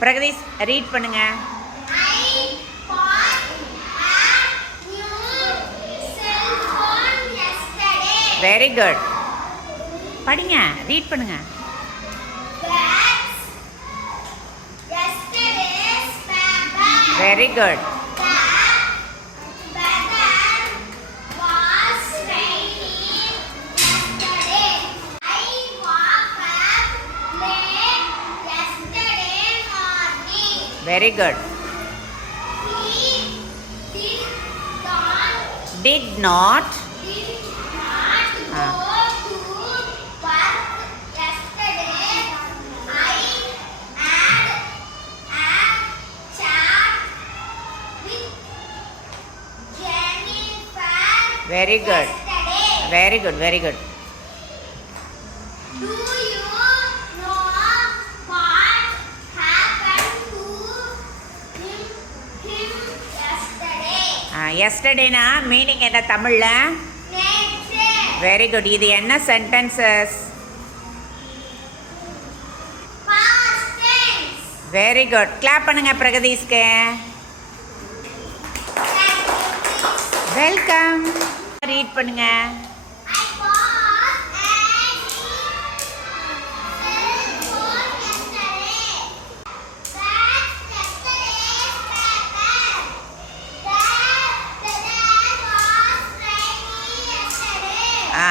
பிரகதீஷ் ரீட் பண்ணுங்க. Very good. படிங்க, read பண்ணுங்க. Very good. Very good. Did not go to work yesterday. I had a chat with Jennifer. Very good. Yesterday. Very good. Very good. Do you know what happened to him yesterday? Yesterdayனா meaning என்ன தமிழ்ல? நேற்று. Very good. இது என்ன sentences? Past tense. Very good. Clap பண்ணுங்க பிரகதீஷ்க்கு. Welcome. Read பண்ணுங்க. I bought a cell phone yesterday. That's yesterday's paper. The weather was rainy yesterday. Ah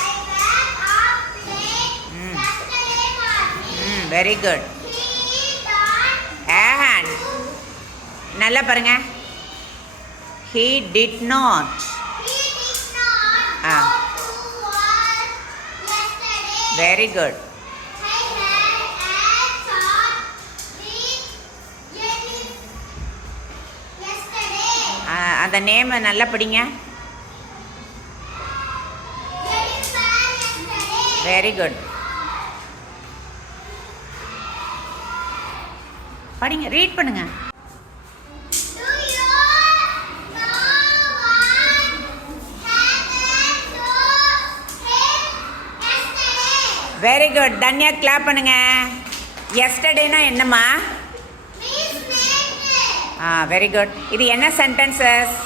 I woke up late yesterday morning. Very good. He don't And நல்லா பாருங்க. He did not. He did not Ah. go to work yesterday. Very good. I had a talk with Jenny yesterday. அந்த name நல்லா படிங்க. Jennifer yesterday. Very good. படிங்க, read பண்ணுங்க. Do you know what happened to him yesterday? Very good. Dhanya clap பண்ணுங்க. எஸ்டர்டேனா என்னம்மா? Miss நேற்று. Very good. இது என்ன sentences?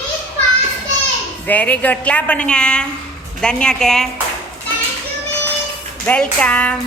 Miss past tense. Very good. Clap பண்ணுங்க தன்யாக்கு. Thank you, Miss. வெல்கம்.